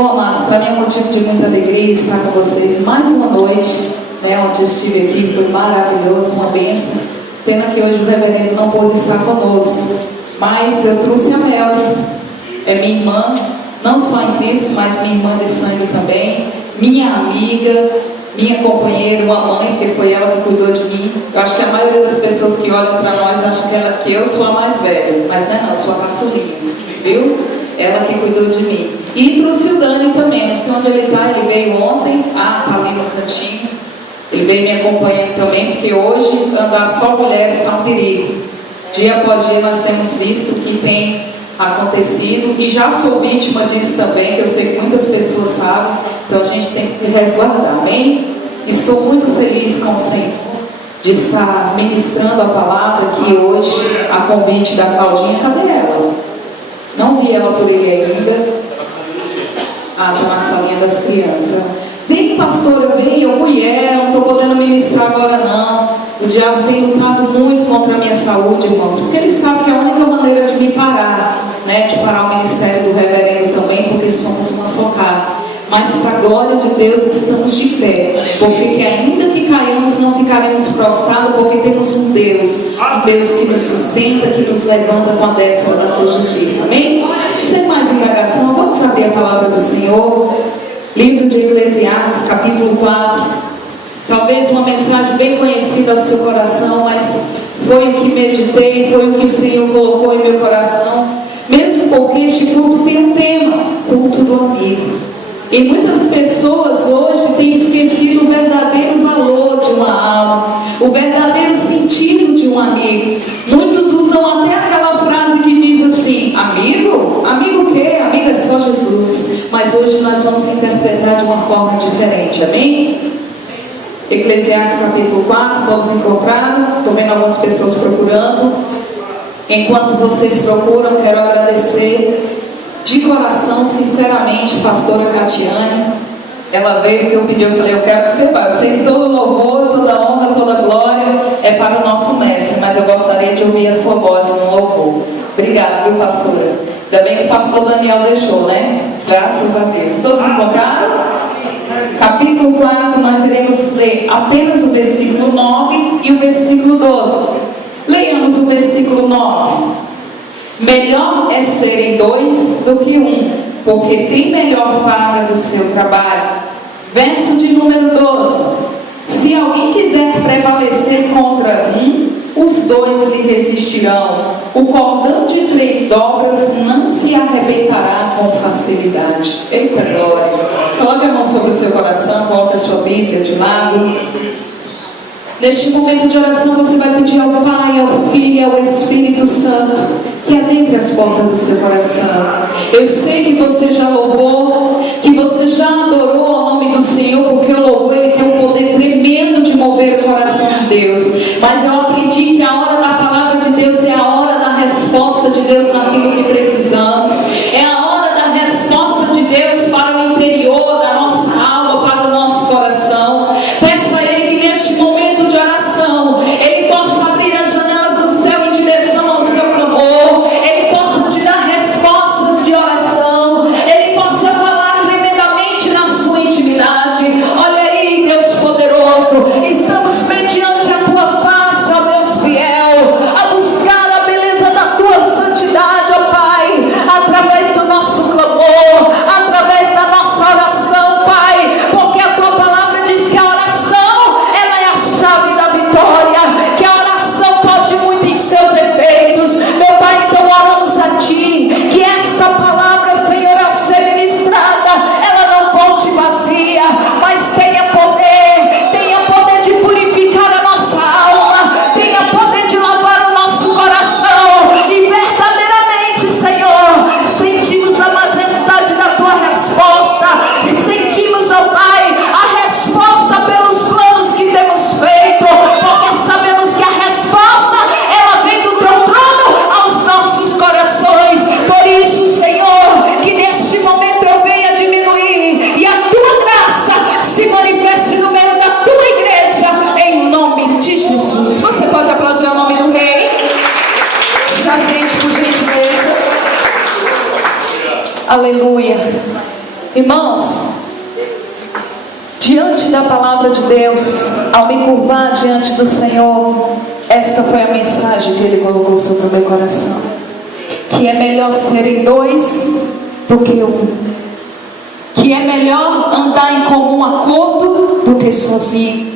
Bom, mas para mim é um motivo de muita alegria estar com vocês mais uma noite, né, onde eu estive aqui, foi maravilhoso, uma bênção. Pena que hoje o reverendo não pôde estar conosco, mas eu trouxe a Mel, é minha irmã, não só em Cristo, mas minha irmã de sangue também, minha amiga, minha companheira, uma mãe, porque foi ela que cuidou de mim. Eu acho que a maioria das pessoas que olham para nós acham que eu sou a mais velha, mas não é não, eu sou a caçulinha, viu? Ela que cuidou de mim. E trouxe o Dani também, não sei onde ele está, ele veio ontem, está ali no cantinho, ele veio me acompanhando também, porque hoje andar só mulheres está um perigo. Dia após dia nós temos visto o que tem acontecido, e já sou vítima disso também, que eu sei que muitas pessoas sabem, então a gente tem que resguardar, amém? Estou muito feliz com o Senhor de estar ministrando a palavra aqui hoje, a convite da Claudinha. Cadê ela? Não vi ela por ele ainda. Ah, está na salinha das crianças. Vem, pastora, vem, eu mulher, não estou podendo ministrar agora não. O diabo tem lutado muito contra a minha saúde, irmãos, porque ele sabe que é a única maneira de me parar, né, de parar o ministério do reverendo também, porque somos uma só carne. Mas para a glória de Deus estamos de pé, porque que ainda que caiamos não ficaremos prostrados, porque temos um Deus que nos sustenta, que nos levanta com a destra da sua justiça, amém? Sem mais indagação, vamos abrir a palavra do Senhor, livro de Eclesiastes, capítulo 4, talvez uma mensagem bem conhecida ao seu coração, mas foi o que meditei, foi o que o Senhor colocou em meu coração, mesmo porque este culto tem um tema, culto do amigo. E muitas pessoas hoje têm esquecido o verdadeiro valor de uma alma, o verdadeiro sentido de um amigo. Muitos usam até aquela frase que diz assim: amigo? Amigo o quê? Amigo é só Jesus. Mas hoje nós vamos interpretar de uma forma diferente, amém? Eclesiastes capítulo 4, todos encontraram? Estou vendo algumas pessoas procurando. Enquanto vocês procuram, quero agradecer de coração, sinceramente, pastora Catiane. Ela veio porque eu pedi, eu falei, eu quero que você vá. Eu sei que todo louvor, toda honra, toda glória é para o nosso mestre, mas eu gostaria de ouvir a sua voz no louvor. Obrigada, viu, pastora? Ainda bem que o pastor Daniel deixou, né? Graças a Deus. Todos encontraram? Capítulo 4, nós iremos ler apenas o versículo 9 e o versículo 12. Leiamos o versículo 9. Melhor é serem dois do que um, porque tem melhor paga do seu trabalho. Verso de número 12. Se alguém quiser prevalecer contra um, os dois lhe resistirão. O cordão de 3 dobras não se arrebentará com facilidade. Eita glória! Coloque a mão sobre o seu coração, coloque a sua Bíblia de lado. Neste momento de oração você vai pedir ao Pai, ao Filho e ao Espírito Santo que adentre as portas do seu coração. Eu sei que você já louvou, que você já adorou ao nome do Senhor, porque o louvor ele tem um poder tremendo de mover o coração de Deus. Mas eu aprendi que a hora da palavra de Deus é a hora da resposta de Deus naquilo que precisamos. É a hora da resposta de Deus para o interior da nossa alma, para o nosso coração. Peço a Ele que neste momento de oração, Ele possa abrir as janelas do céu em direção ao seu clamor, Ele possa te dar respostas de oração, Ele possa falar tremendamente na sua intimidade. Olha aí, Deus poderoso, estamos bem diante a tua face, ó Deus fiel, a buscar a beleza da tua santidade, ó Pai, através do nosso clamor, através da nossa oração, Pai, porque a tua palavra diz que a oração ela é a chave da vitória, que a oração pode muito em seus efeitos. Meu Pai, então oramos a Ti, que esta palavra, Senhor, ao ser ministrada, ela não volte vazia, mas tenha poder de purificar a nossa alma, tenha poder de lavar o nosso coração, e verdadeiramente, Senhor, sentimos a majestade da Tua resposta, sentimos, ó Pai, a resposta pelos planos que temos feito, porque sabemos que a resposta ela vem do Teu trono aos nossos corações. Por isso, Senhor, que neste momento eu venha diminuir e a Tua graça se manifeste no meio da Tua igreja, em nome de Jesus. Você pode aplaudir o nome do Rei? Se assente, por gentileza. Aleluia. Irmãos, diante da palavra de Deus, ao me curvar diante do Senhor, esta foi a mensagem que Ele colocou sobre o meu coração: que é melhor serem dois do que um, que é melhor andar em comum acordo do que sozinho.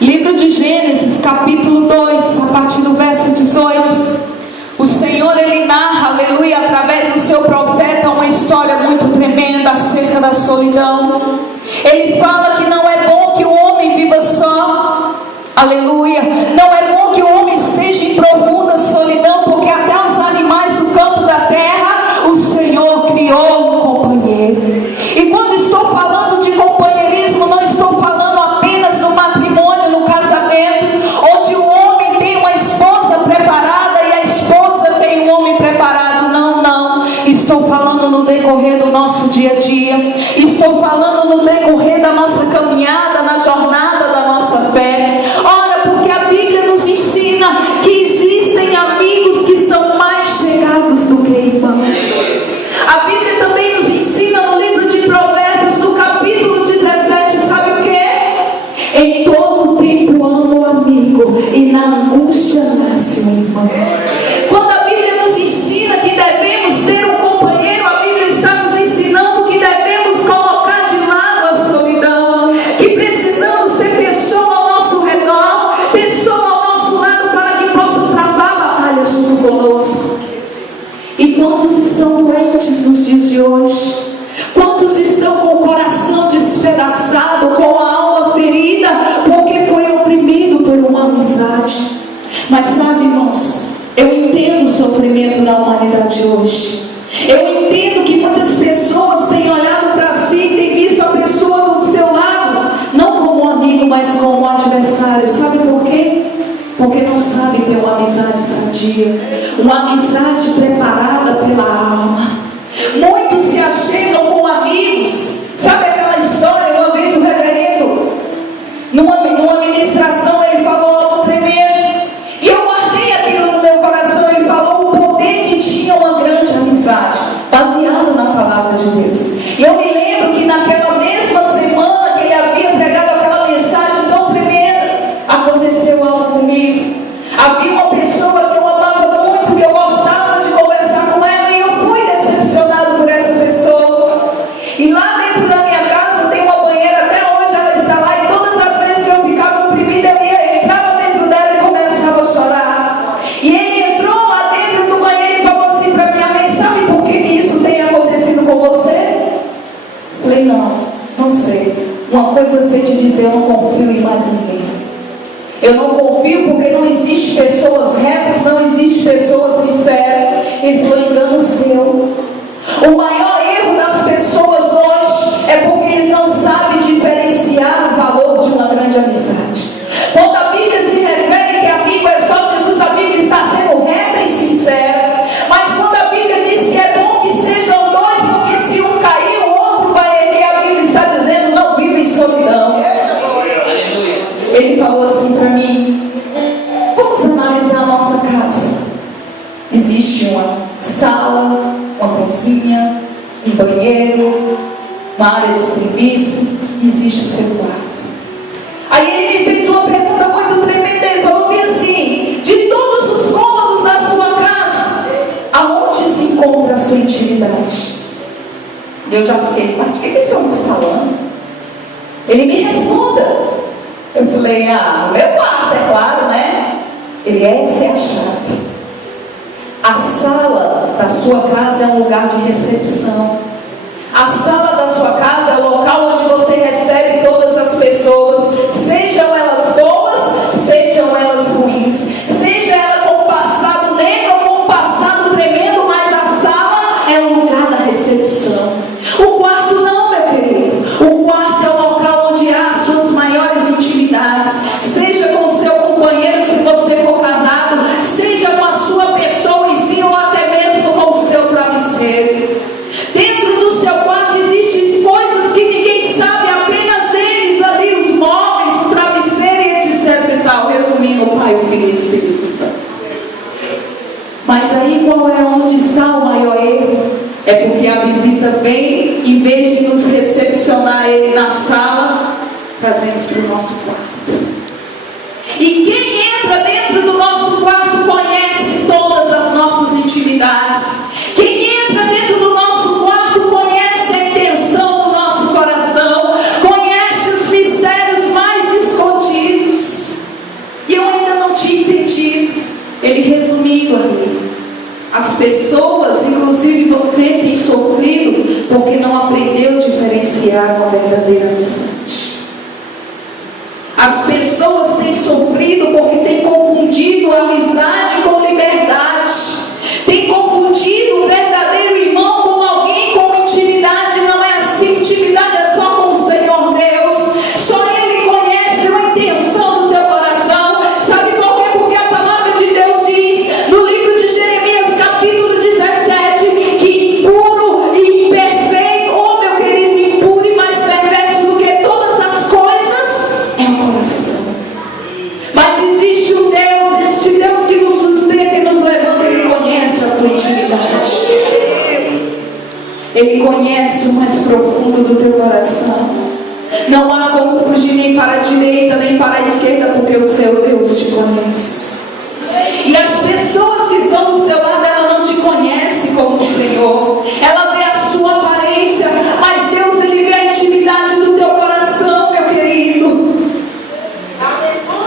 Livro de Gênesis, capítulo 2, a partir do verso 18, o Senhor, Ele narra, aleluia, através do seu profeta, uma história muito tremenda acerca da solidão. Ele fala que não é bom que o homem viva só, aleluia, não é bom que o homem seja em profunda solidão, porque até os animais do campo da terra, o Senhor criou um companheiro. E quando estou falando de companheirismo, não estou falando apenas no matrimônio, no casamento, onde o homem tem uma esposa preparada e a esposa tem um homem preparado. Não, não. Estou falando no decorrer do nosso dia a dia. Estou falando no decorrer da nossa caminhada, na jornada da nossa fé. Ora, porque a Bíblia nos ensina que existem amigos que são mais chegados do que irmãos. A Bíblia também nos ensina no livro de Provérbios, no capítulo 17, sabe o que? Em todo tempo amo o amigo, e na angústia nasce o irmão. Quando a Bíblia nos ensina que devemos ter um companheiro, a Bíblia está nos ensinando que devemos colocar de lado a solidão, que precisamos ter pessoa ao nosso redor, pessoa ao nosso lado, para que possa travar batalhas junto conosco. E quantos estão doentes nos dias de hoje? Quantos estão com o coração despedaçado, com a alma ferida, porque foi oprimido por uma amizade? Mas sabe, irmãos, eu entendo o sofrimento da humanidade hoje. Eu entendo que muitas pessoas têm olhado para si e têm visto a pessoa do seu lado, não como um amigo, mas como um adversário. Sabe por quê? Porque não sabe ter uma amizade sadia, uma amizade preparada pela alma. Muitos se achegam com amigos. Sabe aquela história? Uma vez o reverendo, numa ministração, ele falou algo tremendo, e eu guardei aquilo no meu coração. Ele falou o poder que tinha uma grande amizade, baseado na palavra de Deus. E eu me lembro que naquela mesma semana que ele havia pregado aquela mensagem tão tremenda, aconteceu algo comigo. Havia uma pessoa que eu amava muito, que eu gostava de conversar com ela, e eu fui decepcionado por essa pessoa. E lá dentro da minha casa tem uma banheira, até hoje ela está lá, e todas as vezes que eu ficava oprimida, eu entrava dentro dela e começava a chorar. E ele entrou lá dentro do banheiro e falou assim para minha mãe: sabe por que isso tem acontecido com você? Eu falei: não sei. Uma coisa eu sei te dizer: eu não confio em mais ninguém. Eu não confio porque não existe pessoas retas, não existe pessoas sinceras. Ele falou: engano seu. O maior erro das pessoas hoje é porque eles não sabem diferenciar o valor de uma grande amizade. Quando a Bíblia se refere que amigo é só Jesus, a Bíblia está sendo reta e sincera. Mas quando a Bíblia diz que é bom que sejam dois, porque se um cair, o outro vai erguer, a Bíblia está dizendo: não viva em solidão. Ele falou assim para mim: vamos analisar a nossa casa. Existe uma sala, uma cozinha, um banheiro, uma área de serviço, existe o seu quarto. Aí ele me fez uma pergunta muito tremenda. Ele falou bem assim: de todos os cômodos da sua casa, aonde se encontra a sua intimidade? E eu já fiquei: mas o que esse homem está falando? Ele me responda. Eu falei: no meu quarto, é claro, né? Ele: essa é a chave. A sala da sua casa é um lugar de recepção. A sala da sua casa é o local onde você recebe todas as pessoas, sejam elas boas, sejam elas ruins, seja ela com um passado negro ou com um passado tremendo, mas a sala é o lugar da recepção. O quarto não, meu querido. O quarto é o local onde há as suas maiores intimidades, seja com o seu companheiro, se você for casado, seja com a sua pessoa em si, ou até mesmo com o seu travesseiro. Dentro do seu quarto existem coisas que ninguém sabe, apenas eles ali, os móveis, o travesseiro e etc e tal. Resumindo, o Pai, o Filho e o Espírito Santo. Mas aí qual é onde está o maior erro? É porque a visita vem em vez de nos recepcionar Ele na sala, trazemos para o nosso quarto. E quem entra dentro do nosso quarto conhece todas as nossas intimidades. Quem entra dentro do nosso quarto conhece a intenção do nosso coração, conhece os mistérios mais escondidos. E eu ainda não tinha entendido. Ele resumindo ali: as pessoas, inclusive você, tem sofrido porque não aprendeu a diferenciar uma verdadeira amizade. As pessoas têm sofrido porque têm confundido a amizade com liberdade, têm confundido o verdadeiro irmão com alguém com intimidade. Não é assim. Intimidade é só com o Senhor Deus. Só Ele conhece a intenção do teu coração. Sabe por quê? Porque a palavra de Deus diz no livro de Jeremias capítulo 17 que impuro e imperfeito, oh meu querido, impuro e mais perverso do que todas as coisas é o coração. Mas existe um Deus, este Deus que nos sustenta e nos levanta. Ele conhece a tua intimidade. Ele conhece o mais profundo do teu coração. Não há como fugir nem para a direita nem para a esquerda, porque o seu Deus te conhece. E as pessoas que estão do seu lado, ela não te conhece como o Senhor. Ela vê a sua aparência, mas Deus, Ele vê a intimidade do teu coração, meu querido.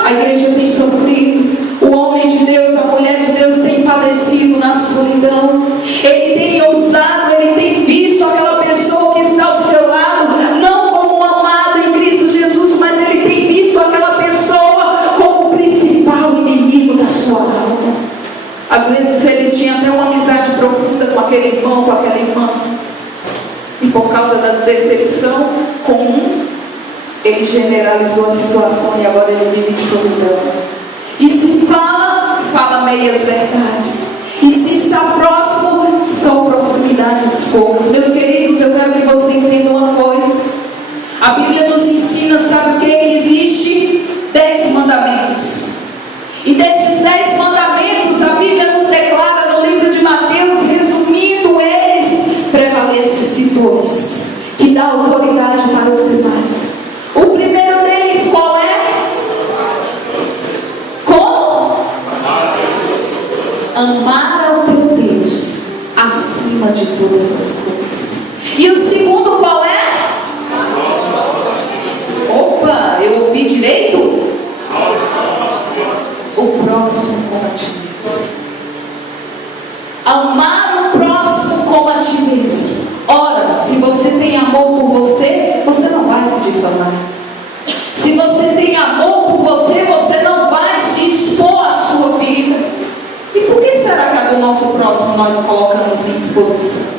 A igreja tem sofrido, o homem de Deus, a mulher de Deus tem padecido na solidão. Ele tem ousado, ele tem visto aquela pessoa que está ao seu lado não como um amado em Cristo Jesus, mas ele tem visto aquela pessoa como o principal inimigo da sua alma. Às vezes ele tinha até uma amizade profunda com aquele irmão, com aquela irmã, e por causa da decepção com um, ele generalizou a situação e agora ele vive em solidão. E se fala meias verdades. E se está próximo, são proximidades poucas. Meus queridos, eu quero que você entenda uma coisa. A Bíblia nos ensina, sabe o que? Que existe 10 mandamentos. E desses 10 mandamentos, a Bíblia nos declara no livro de Mateus, resumindo eles, prevalece-se 2, que dá autoridade para os demais. O primeiro deles qual é? Como? Amar ao teu Deus acima de todas as coisas. E o segundo qual é? Opa, eu ouvi direito? O próximo como a ti mesmo. Amar o próximo como a ti mesmo. Ora, se você tem amor por você, você não vai se difamar. Se você tem amor por você, você não vai se expor à sua vida. E por que será que a do nosso próximo nós colocamos em exposição?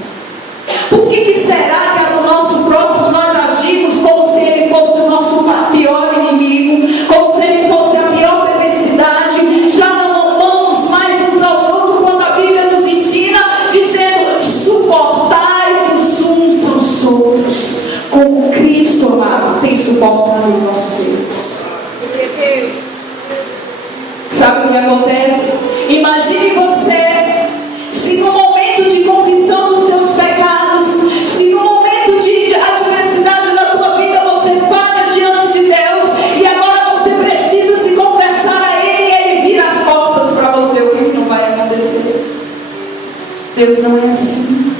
Por que será que a do nosso próximo nós agimos como se ele fosse o nosso pior inimigo, como se ele fosse a pior perversidade? Já não amamos mais uns aos outros quando a Bíblia nos ensina, dizendo: suportai-vos uns aos outros, como Cristo amado tem suportado os nossos erros. Sabe o que acontece? Imagine você, se no momento de confissão dos seus pecados, se no momento de adversidade da tua vida você falha diante de Deus e agora você precisa se confessar a Ele e Ele vira as costas para você, o que não vai acontecer? Deus não é assim.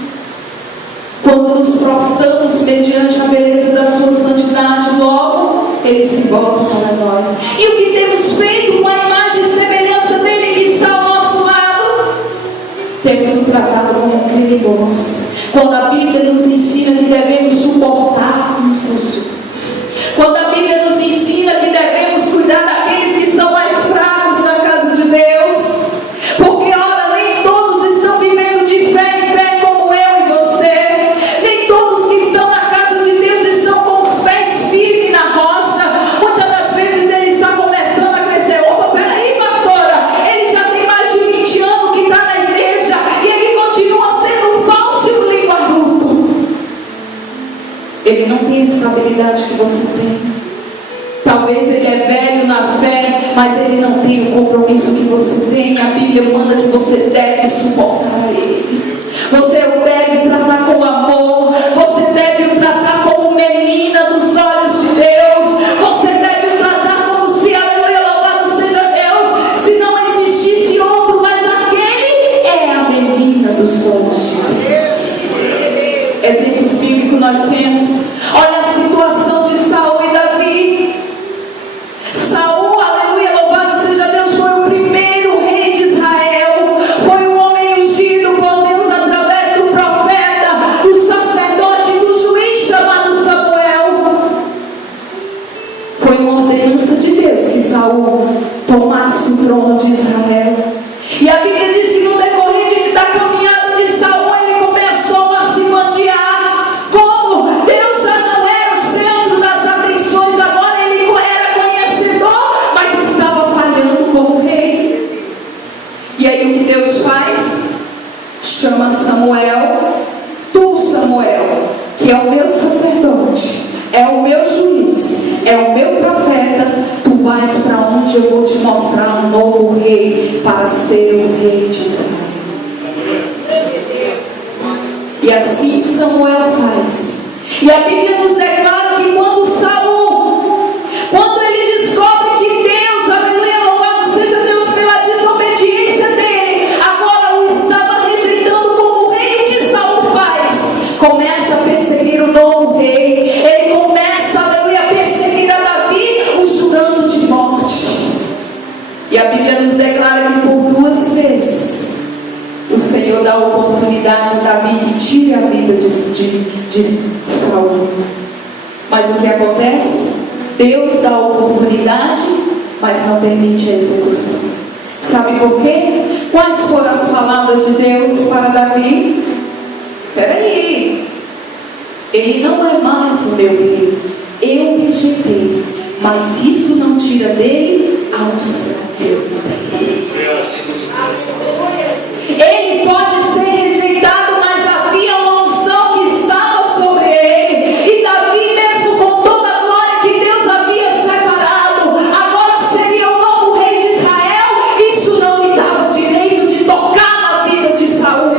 Quando nos prostramos mediante a beleza da sua santidade, logo Ele se volta para nós. E o que temos feito com a imagem e semelhança dele que está ao nosso lado? Temos o tratado como um criminoso. Quando a Bíblia nos ensina que devemos suportar uns aos outros. Quando a Bíblia nos ensina que devemos cuidar daqueles que são mais fracos na casa de Deus. Porque, ora, nem todos estão vivendo de fé em fé como eu e você. Nem todos que estão na casa de Deus estão com os pés firmes na rocha. Muitas das vezes ele está começando a crescer. Opa, peraí, pastora, ele já tem mais de 20 anos que está na igreja e ele continua sendo um falso e um linguarudo. Ele não tem a estabilidade que você tem. Talvez ele é velho na fé, mas ele não tem o compromisso que você tem. A Bíblia manda que você deve suportar ele. Você deve tratar com amor. Você deve exemplos bíblicos nós temos. Olha a situação de Saul e Davi. Saul, aleluia, louvado seja Deus, foi o primeiro rei de Israel. Foi um homem ungido por Deus através do profeta, do sacerdote, do juiz chamado Samuel. Foi uma ordenança de Deus que Saul tomasse o trono de Israel. E a Bíblia diz que no decorrer da caminhada de Saul, ele começou a se vandear. Como Deus já não era o centro das atenções, agora ele era conhecedor, mas estava falhando como rei. E aí o que Deus faz? Chama Samuel. Tu, Samuel, que é o meu sacerdote, é o meu juiz, é o meu profeta, tu vais para onde eu vou te mostrar um novo rei para ser o rei de Israel. E assim Samuel faz. E a Bíblia nos declara que quando Saul, quando ele descobre que Deus, aleluia, louvado seja Deus pela desobediência dele, agora o estava rejeitando como rei, o que Saul faz? Começa a perseguir o novo rei. Ele começa, aleluia, a perseguir a Davi, o jurando de morte. E a Bíblia nos declara que por 2 vezes o Senhor dá a oportunidade a Davi que tire a vida de Saul. Mas o que acontece? Deus dá a oportunidade, mas não permite a execução. Sabe por quê? Quais foram as palavras de Deus para Davi? Espera aí, ele não é mais o meu rei, eu rejeitei, mas isso não tira dele a unção que eu tenho. Ele pode ser rejeitado, mas havia uma unção que estava sobre ele. E Davi, mesmo com toda a glória que Deus havia separado, agora seria o novo rei de Israel. Isso não lhe dava direito de tocar na vida de Saul.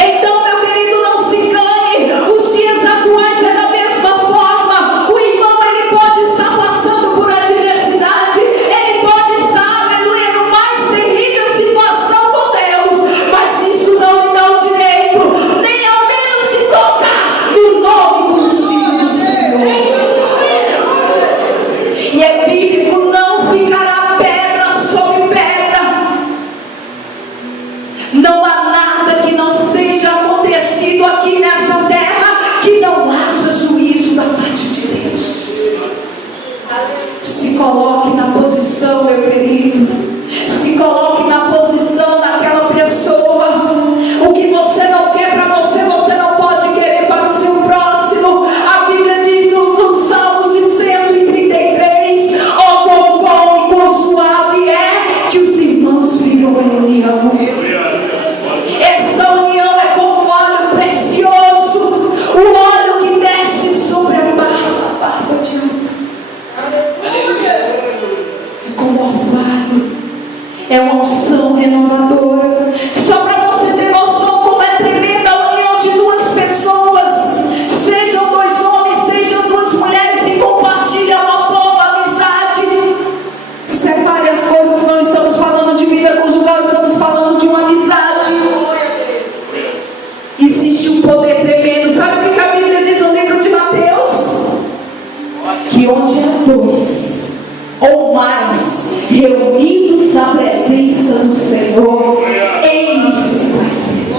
Então, meu querido, não se engane. Os dias atuais é da mesma forma. O irmão, ele pode estar passando por adversidade, ele pode estar, aleluia, no mais terrível situação com Deus, mas isso não lhe dá o direito, nem ao menos de tocar no nome do ungido do Senhor. E é bíblico: não ficará pedra sobre pedra. Não há nada que não seja acontecido aqui nessa terra que não haja juízo da parte de Deus. Se coloque na posição, meu querido. Se coloque na posição daquela pessoa. O que você não quer para você, você não pode querer para o seu próximo. A Bíblia diz nos Salmos de 133: ó, quão bom e quão suave é que os irmãos vivam em união. Essa união é como óleo precioso, o óleo que desce sobre a barba de Arão. É como orvalho, é uma unção renovadora. Só para você ter noção como é tremenda a união de 2 pessoas, sejam 2 homens, sejam 2 mulheres que compartilham amor, amizade. Separe as coisas, não estamos falando de vida conjugal, estamos falando de uma amizade. Existe um poder tremendo. Sabe o que a Bíblia diz no livro de Mateus? Que onde há 2 ou mais reunidos na presença do Senhor, Ele se faz presente.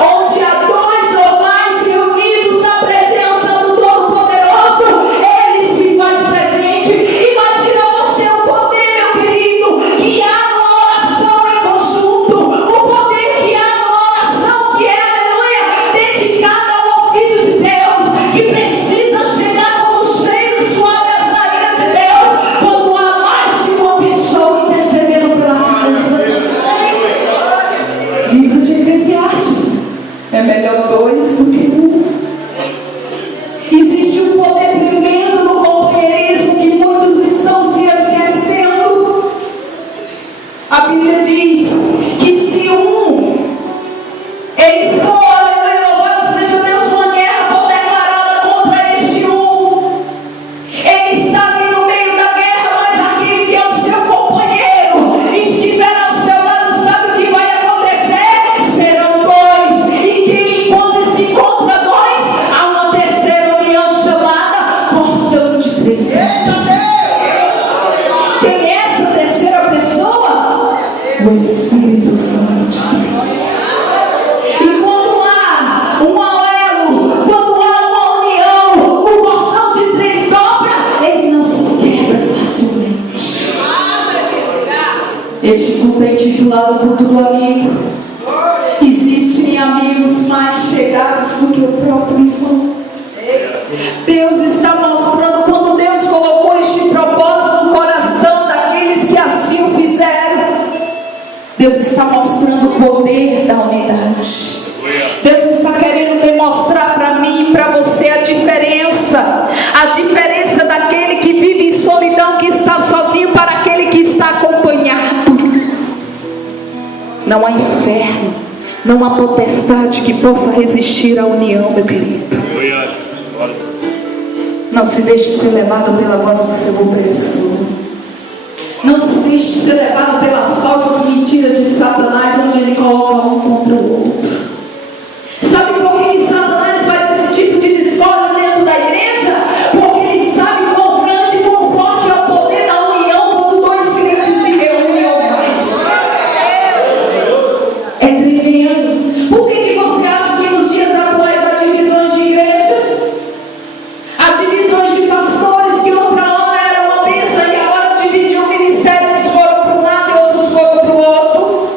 Onde há 2 ou mais reunidos na presença do Todo-Poderoso, Ele se faz presente. Imagina você o poder, meu querido, que há numa oração em conjunto, o poder que há numa oração que é, aleluia, dedicada ao ouvido de Deus, que precisa chegar como cheiro suave à saída de Deus, quando há mais de uma pessoa intercedendo pela causa. Livro de Eclesiastes: é melhor 2 do que 1. Existe um poder tremendo no companheirismo que muitos estão se esquecendo. A Bíblia diz que se ele for, aleluia, louvado seja Deus, uma guerra for declarada contra este ele está ali no meio da guerra, mas aquele que é o seu companheiro estiver ao seu lado, sabe o que vai lá do culto do amigo, existem amigos mais chegados do que o próprio irmão. Deus está mostrando, quando Deus colocou este propósito no coração daqueles que assim o fizeram, Deus está mostrando o poder da unidade. Deus está querendo demonstrar para mim e para você a diferença daquele que vive em solidão, que está sozinho, para aquele que está acompanhado. Não há inferno, não há potestade que possa resistir à união, meu querido. Não se deixe ser levado pela voz do seu opressor. Não se deixe ser levado pelas falsas mentiras de Satanás, onde ele coloca um contra o outro. Sabe por que Satanás faz esse tipo de discórdia dentro da igreja? Porque ele sabe quão grande e quão forte é o poder da união quando dois crentes se reúnem ou mais. É tremendo. Por que você acha que nos dias atuais há divisões de igreja? Há divisões de pastores que outra hora era uma bênção e agora dividiu o ministério, uns foram para um lado e outros foram para o outro.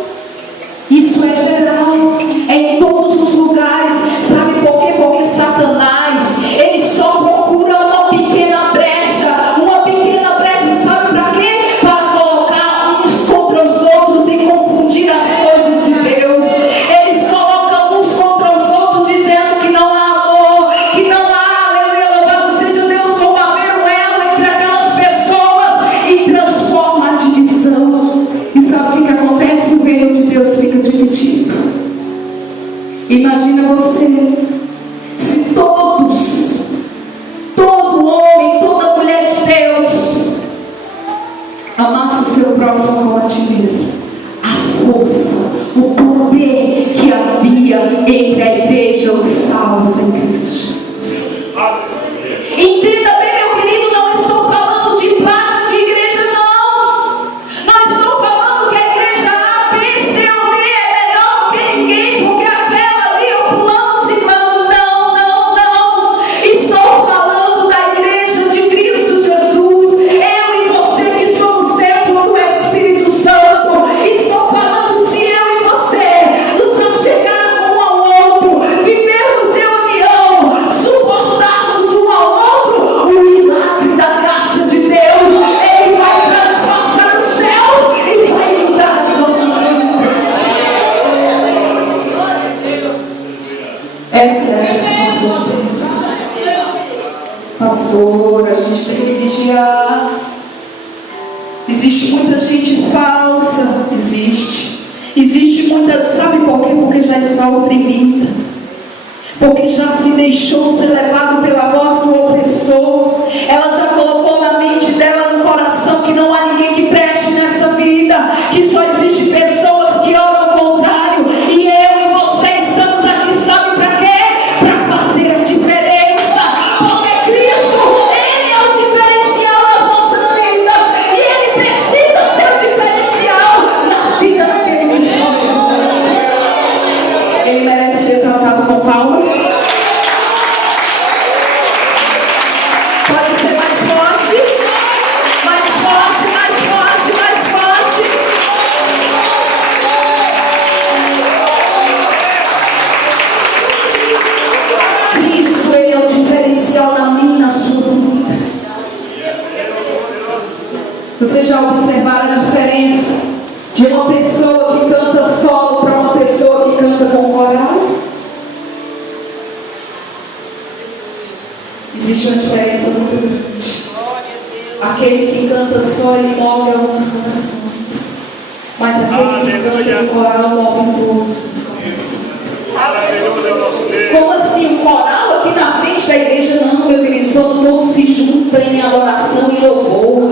Isso é geral, é em todos os lugares. Sabe por quê? Porque Satanás, ele só procura uma pequena brecha. Uma pequena brecha, sabe para quê? Para colocar uns contra os outros e confundir as coisas de Deus. Eles colocam uns contra os outros, dizendo que não há amor, que não há, aleluia, louvado seja Deus, como haver um elo entre aquelas pessoas, e transforma a divisão. E sabe o que acontece? O reino de Deus fica dividido. Imagina você, se todo homem, toda mulher de Deus amasse o seu próximo como a ti mesmo. A força, o poder que havia entre a igreja e os salvos em Cristo Jesus. Entenda bem, meu querido, não estou falando de placa de igreja, não. Não estou falando que a igreja A, B, C ou D é melhor que ninguém, porque aquela ali é o fulano, ciclano. Não. Estou falando da igreja de Cristo Jesus. Eu e você que somos templo do Espírito Santo. Estou falando se eu e você nos achegarmos um ao outro, vivermos em união, suportarmos um ao outro, o milagre da graça de Deus, ele vai transpassar os céus e vai mudar as nossas vidas. Essa é a resposta de Deus. Pastor, a gente tem que vigiar. Existe muita gente falsa. Existe muita, sabe por quê? Porque já está oprimida. Porque já se deixou ser levado pela voz do opressor. Ela já colocou na mente dela, no coração, que não há ninguém que preste nessa vida, que só existe pessoas que oram ao contrário. E eu e você estamos aqui, sabe para quê? Para fazer a diferença. Porque Cristo, ele é o diferencial das nossas vidas, e ele precisa ser o diferencial na vida daquele que está. Ele merece ser tratado com palmas. Pode ser mais forte, mais forte, mais forte, mais forte. Cristo, ele é o diferencial na minha e na sua vida. Você já observaram a diferença de uma pessoa que canta solo para uma pessoa que canta com coral? Existe uma diferença muito grande. Aquele que canta só, ele move alguns corações, mas aquele que canta com coral move todos os corações. Como assim? O coral aqui na frente da igreja? Não, meu querido. Quando todos se juntam em adoração e louvor,